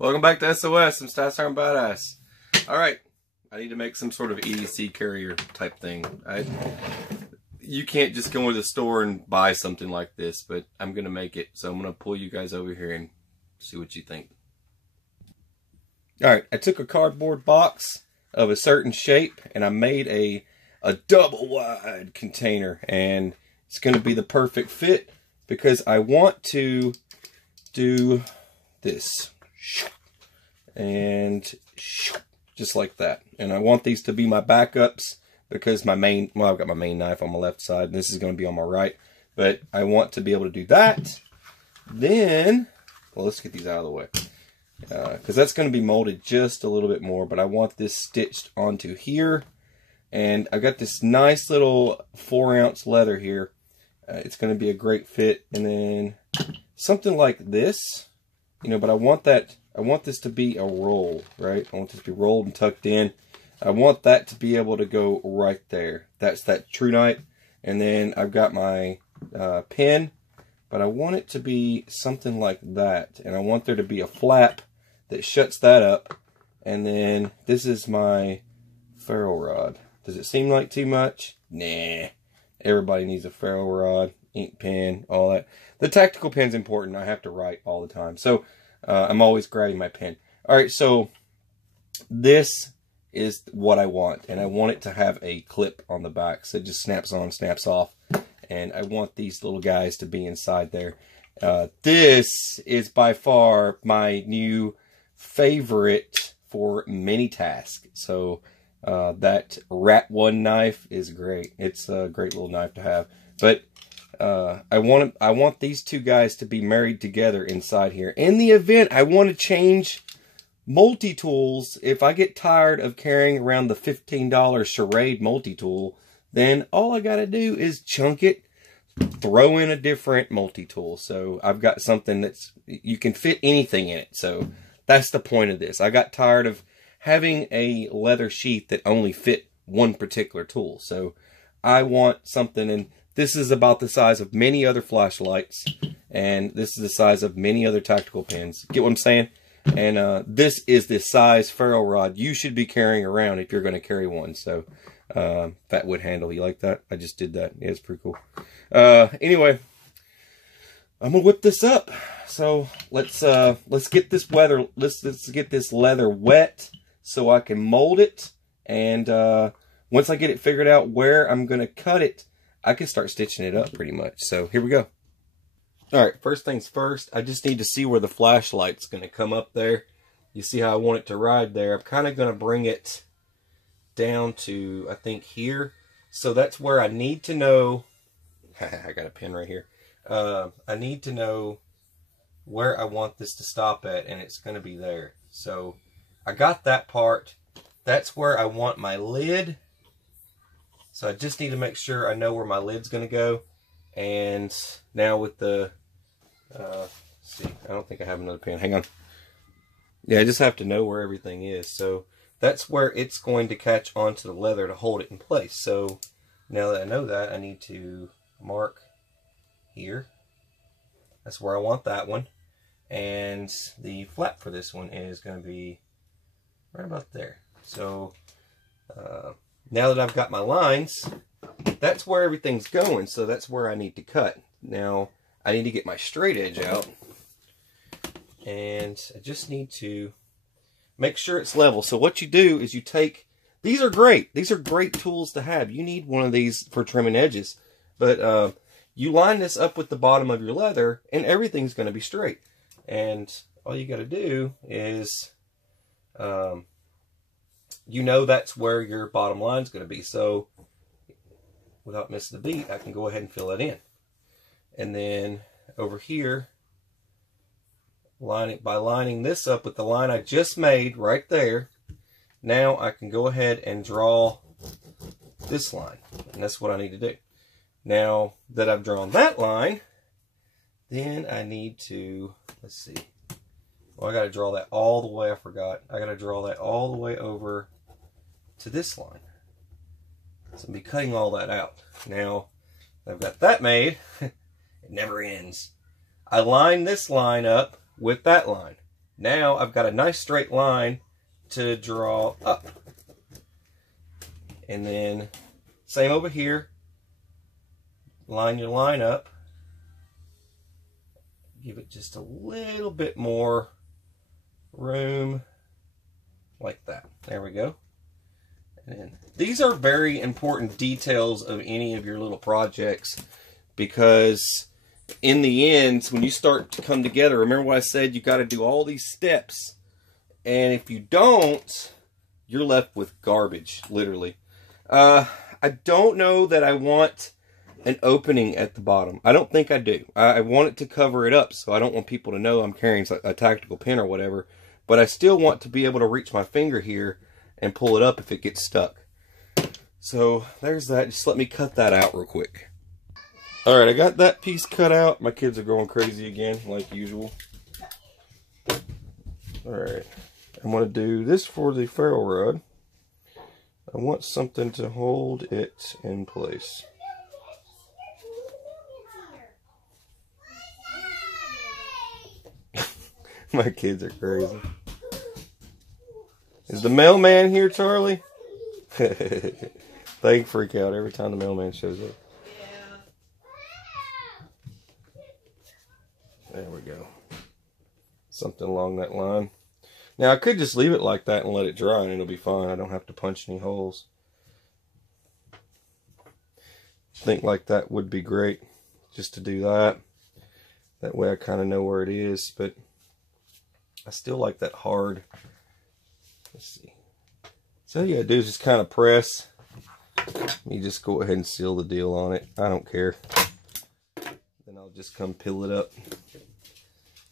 Welcome back to SOS. I'm Stats Iron Badass. Alright, I need to make some sort of EDC carrier type thing. You can't just go into the store and buy something like this, but I'm going to make it. So I'm going to pull you guys over here and see what you think. Alright, I took a cardboard box of a certain shape and I made a double wide container, and it's going to be the perfect fit because I want to do this and just like that. And I want these to be my backups because my main, well, I've got my main knife on my left side and this is going to be on my right, but I want to be able to do that. Then, well, let's get these out of the way because that's going to be molded just a little bit more, but I want this stitched onto here. And I've got this nice little 4-ounce leather here. It's going to be a great fit. And then something like this, you know, but I want this to be a roll, right? I want this to be rolled and tucked in. I want that to be able to go right there. That's that True Knight. And then I've got my pin, but I want it to be something like that. And I want there to be a flap that shuts that up. And then this is my ferrule rod. Does it seem like too much? Nah. Everybody needs a ferrule rod, ink pen, all that. The tactical pen's important. I have to write all the time. So I'm always grabbing my pen. Alright, so this is what I want. And I want it to have a clip on the back. So it just snaps on, snaps off. And I want these little guys to be inside there. This is by far my new favorite for mini task. So that Rat 1 knife is great. It's a great little knife to have. But I want these two guys to be married together inside here. In the event I want to change multi-tools, if I get tired of carrying around the $15 Charade multi-tool, then all I got to do is chunk it, throw in a different multi-tool. So I've got something that's, you can fit anything in it. So that's the point of this. I got tired of having a leather sheath that only fit one particular tool. So I want something, and this is about the size of many other flashlights, and this is the size of many other tactical pens. Get what I'm saying? And this is the size ferrule rod you should be carrying around if you're going to carry one. So fat wood handle, you like that? I just did that. Yeah, it's pretty cool. Anyway, I'm gonna whip this up. So let's get this leather wet so I can mold it, and once I get it figured out where I'm gonna cut it, I can start stitching it up pretty much. So here we go. Alright, first things first, I just need to see where the flashlight's gonna come up there. You see how I want it to ride there. I'm kinda gonna bring it down to, I think, here. So that's where I need to know. I got a pin right here. I need to know where I want this to stop at, and it's going to be there. So I got that part. That's where I want my lid. So I just need to make sure I know where my lid's going to go. And now with the, let's see, I don't think I have another pin. Hang on. Yeah, I just have to know where everything is. So that's where it's going to catch onto the leather to hold it in place. So now that I know that, I need to mark here. That's where I want that one. And the flap for this one is going to be right about there. So now that I've got my lines, that's where everything's going. So that's where I need to cut. Now I need to get my straight edge out. And I just need to make sure it's level. So what you do is you take, these are great. These are great tools to have. You need one of these for trimming edges. But you line this up with the bottom of your leather and everything's going to be straight. And all you got to do is, you know, that's where your bottom line is going to be. So without missing the beat, I can go ahead and fill that in. And then over here, line it by lining this up with the line I just made right there. Now I can go ahead and draw this line. And that's what I need to do. Now that I've drawn that line, then I need to, let's see. Well, I got to draw that all the way, I forgot. I got to draw that all the way over to this line. So I'll be cutting all that out. Now, I've got that made. It never ends. I line this line up with that line. Now I've got a nice straight line to draw up. And then same over here. Line your line up. Give it just a little bit more room, like that. There we go. And these are very important details of any of your little projects, because in the end, when you start to come together, remember what I said, you got to do all these steps. And if you don't, you're left with garbage, literally. I don't know that I want an opening at the bottom. I don't think I do. I want it to cover it up, so I don't want people to know I'm carrying a tactical pen or whatever. But I still want to be able to reach my finger here and pull it up if it gets stuck. So there's that. Just let me cut that out real quick. Alright, I got that piece cut out. My kids are going crazy again, like usual. Alright, I'm going to do this for the ferrule rod. I want something to hold it in place. My kids are crazy. Is the mailman here, Charlie? They freak out every time the mailman shows up. There we go. Something along that line. Now I could just leave it like that and let it dry and it'll be fine. I don't have to punch any holes. I think like that would be great, just to do that. That way I kind of know where it is, but I still like that hard. Let's see. So all you gotta do is just kind of press. You just go ahead and seal the deal on it. I don't care. Then I'll just come peel it up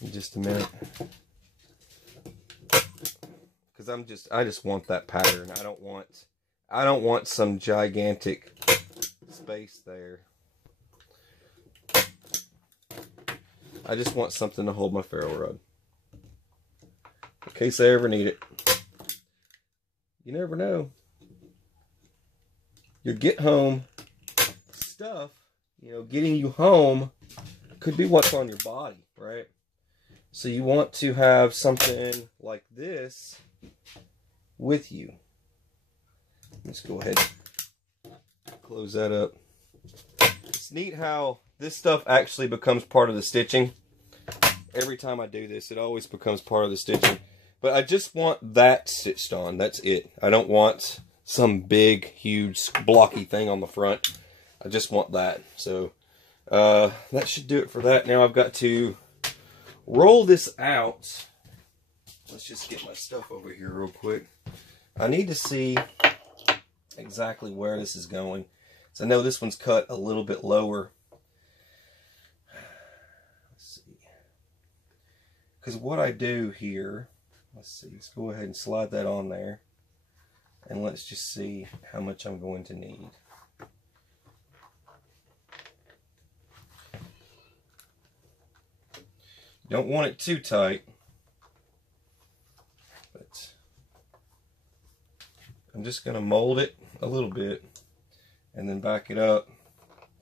in just a minute. Because I just want that pattern. I don't want some gigantic space there. I just want something to hold my ferrule rod, in case I ever need it. You never know. Your get home stuff, you know, getting you home could be what's on your body, right? So you want to have something like this with you. Let's go ahead and close that up. It's neat how this stuff actually becomes part of the stitching. Every time I do this, it always becomes part of the stitching. But I just want that stitched on. That's it. I don't want some big, huge, blocky thing on the front. I just want that. So that should do it for that. Now I've got to roll this out. Let's just get my stuff over here real quick. I need to see exactly where this is going. So I know this one's cut a little bit lower. Let's see. Because what I do here, let's see, let's go ahead and slide that on there. And let's just see how much I'm going to need. Don't want it too tight. But I'm just going to mold it a little bit and then back it up.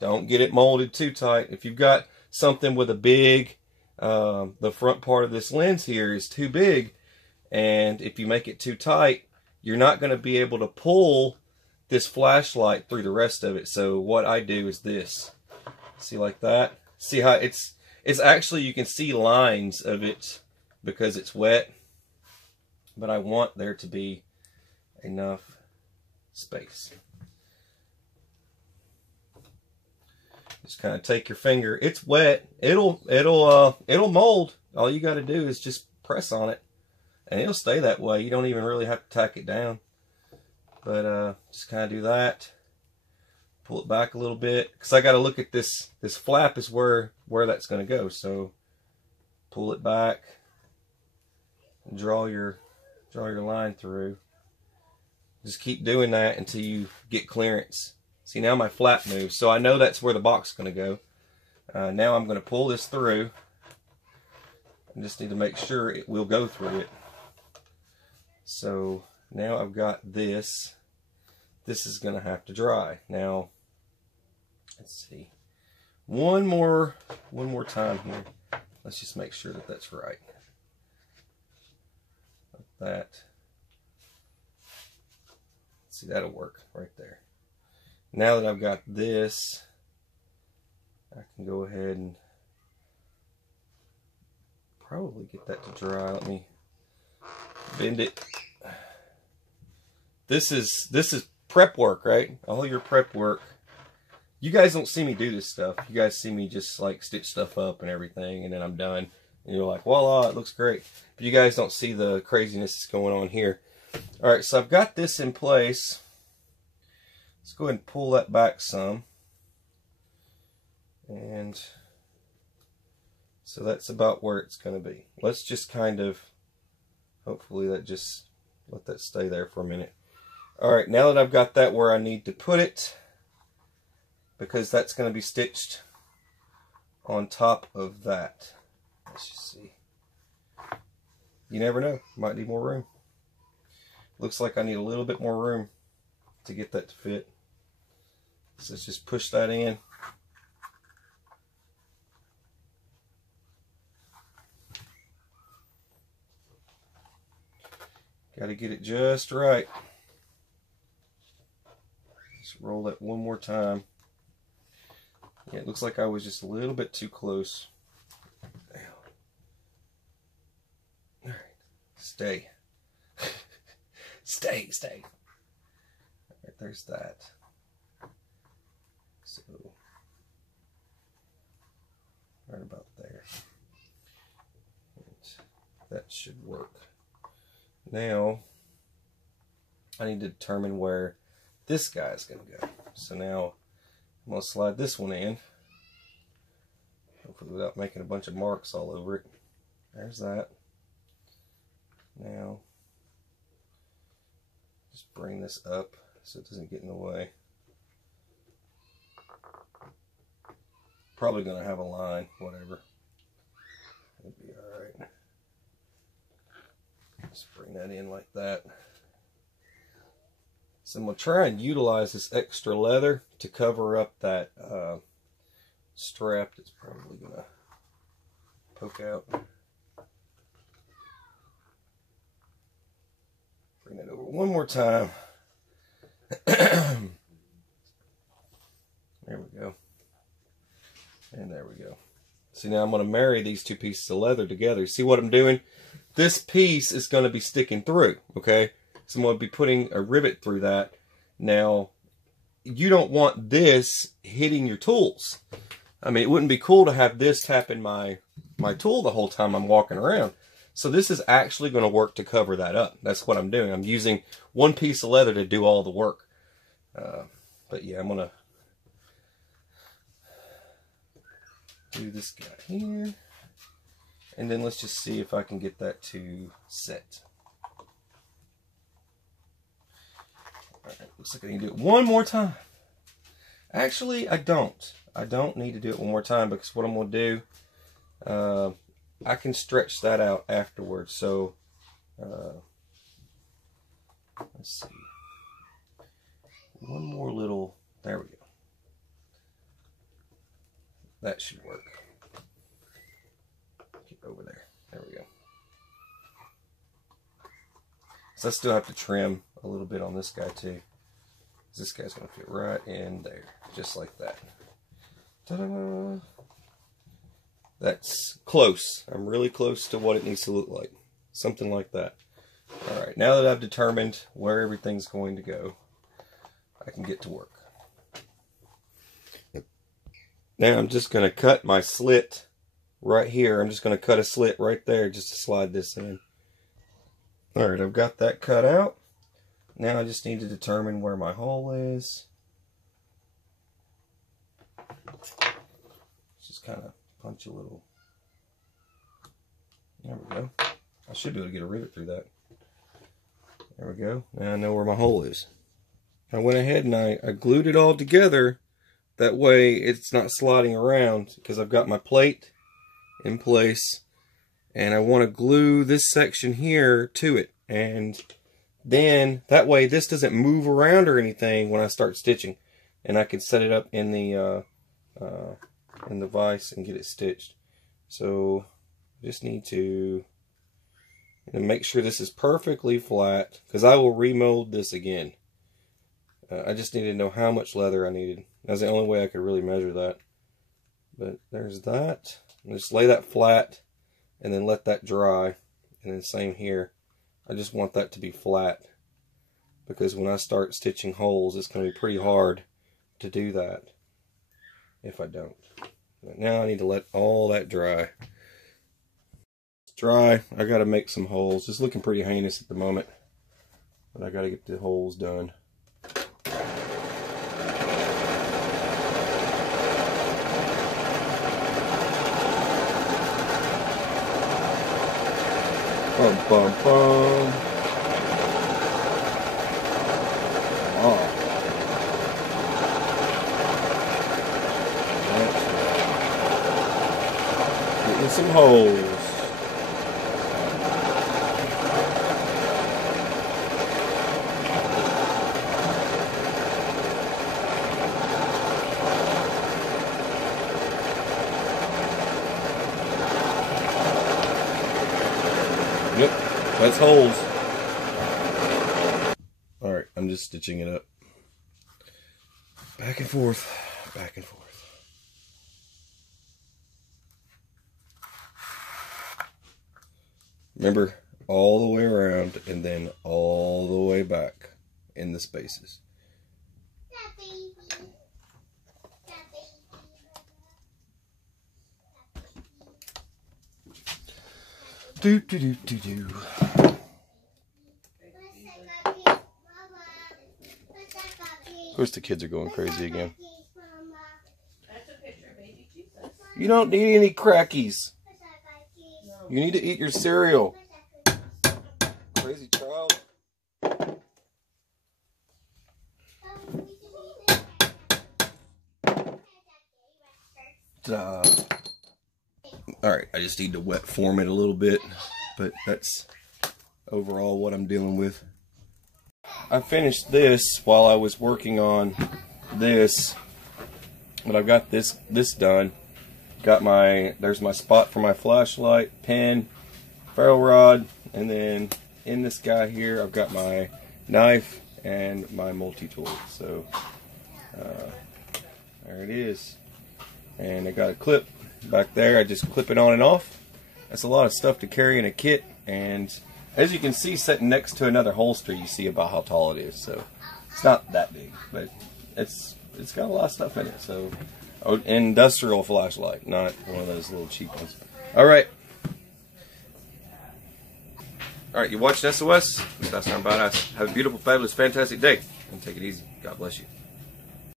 Don't get it molded too tight. If you've got something with a big, the front part of this lens here is too big, and if you make it too tight, you're not going to be able to pull this flashlight through the rest of it. So what I do is this. See, like that? See how it's actually, you can see lines of it because it's wet, but I want there to be enough space. Just kind of take your finger. It's wet. It'll mold. All you got to do is just press on it, and it'll stay that way. You don't even really have to tack it down. But just kind of do that. Pull it back a little bit, because I got to look at this. This flap is where that's going to go. So pull it back and draw your line through. Just keep doing that until you get clearance. See, now my flap moves, so I know that's where the box is going to go. Now I'm going to pull this through. I just need to make sure it will go through it. So now I've got this. This is going to have to dry. Now, let's see. One more time here. Let's just make sure that that's right. that. See, that'll work right there. Now that I've got this, I can go ahead and probably get that to dry. Let me bend it. This is prep work, right? All your prep work. You guys don't see me do this stuff. You guys see me just like stitch stuff up and everything, and then I'm done. And you're like, voila, it looks great. But you guys don't see the craziness that's going on here. All right, so I've got this in place. Let's go ahead and pull that back some. And so that's about where it's going to be. Let's just kind of, hopefully that just, let that stay there for a minute. All right, now that I've got that where I need to put it, because that's going to be stitched on top of that. Let's just see. You never know, might need more room. Looks like I need a little bit more room to get that to fit. So let's just push that in. Got to get it just right. Just roll that one more time. Yeah, it looks like I was just a little bit too close. All right, stay. Stay. All right, there's that. So, right about there. And that should work. Now, I need to determine where this guy is going to go. So now, I'm going to slide this one in. Hopefully without making a bunch of marks all over it. There's that. Now, just bring this up so it doesn't get in the way. Probably going to have a line, whatever. It'll be alright. Just bring that in like that. So I'm going to try and utilize this extra leather to cover up that strap that's probably going to poke out. Bring that over one more time. There we go. And there we go. See, now I'm going to marry these two pieces of leather together. See what I'm doing? This piece is going to be sticking through, okay? So I'm going to be putting a rivet through that. Now, you don't want this hitting your tools. I mean, it wouldn't be cool to have this tapping my tool the whole time I'm walking around. So this is actually going to work to cover that up. That's what I'm doing. I'm using one piece of leather to do all the work. But yeah, I'm going to do this guy here. And then let's just see if I can get that to set. Alright, looks like I need to do it one more time. Actually, I don't. I don't need to do it one more time because what I'm going to do, I can stretch that out afterwards. So, let's see. One more little, there we go. That should work. Get over there. There we go. So I still have to trim a little bit on this guy too. This guy's going to fit right in there. Just like that. Ta-da! That's close. I'm really close to what it needs to look like. Something like that. Alright, now that I've determined where everything's going to go, I can get to work. Now I'm just going to cut my slit right here. I'm just going to cut a slit right there just to slide this in. Alright, I've got that cut out. Now I just need to determine where my hole is. Just kind of punch a little. There we go. I should be able to get a rivet through that. There we go. Now I know where my hole is. I went ahead and I glued it all together. That way it's not sliding around because I've got my plate in place. And I want to glue this section here to it. And then that way this doesn't move around or anything when I start stitching. And I can set it up in the vise and get it stitched. So I just need to And make sure this is perfectly flat, because I will remold this again. I just needed to know how much leather I needed. That's the only way I could really measure that. But there's that. And just lay that flat and then let that dry. And then same here. I just want that to be flat, because when I start stitching holes, it's going to be pretty hard to do that if I don't. But now I need to let all that dry. It's dry. I got to make some holes. It's looking pretty heinous at the moment, but I got to get the holes done. Bum, bum, bum. Oh. Getting some holes. Yep, that's holes. Alright, I'm just stitching it up. Back and forth, back and forth. Remember, all the way around and then all the way back in the spaces. Do do do do do. Of course, the kids are going crazy again. You don't need any crackies. You need to eat your cereal. Crazy child. Alright, I just need to wet form it a little bit, but that's overall what I'm dealing with. I finished this while I was working on this, but I've got this done. Got there's my spot for my flashlight, pen, ferrule rod, and then in this guy here I've got my knife and my multi-tool. So there it is. And I got a clip back there. I just clip it on and off. That's a lot of stuff to carry in a kit, and as you can see, sitting next to another holster, you see about how tall it is. So it's not that big, but it's got a lot of stuff in it. So industrial flashlight, not one of those little cheap ones. Alright, you watched SOS. That's not badass. Have a beautiful, fabulous, fantastic day, and take it easy. God bless you.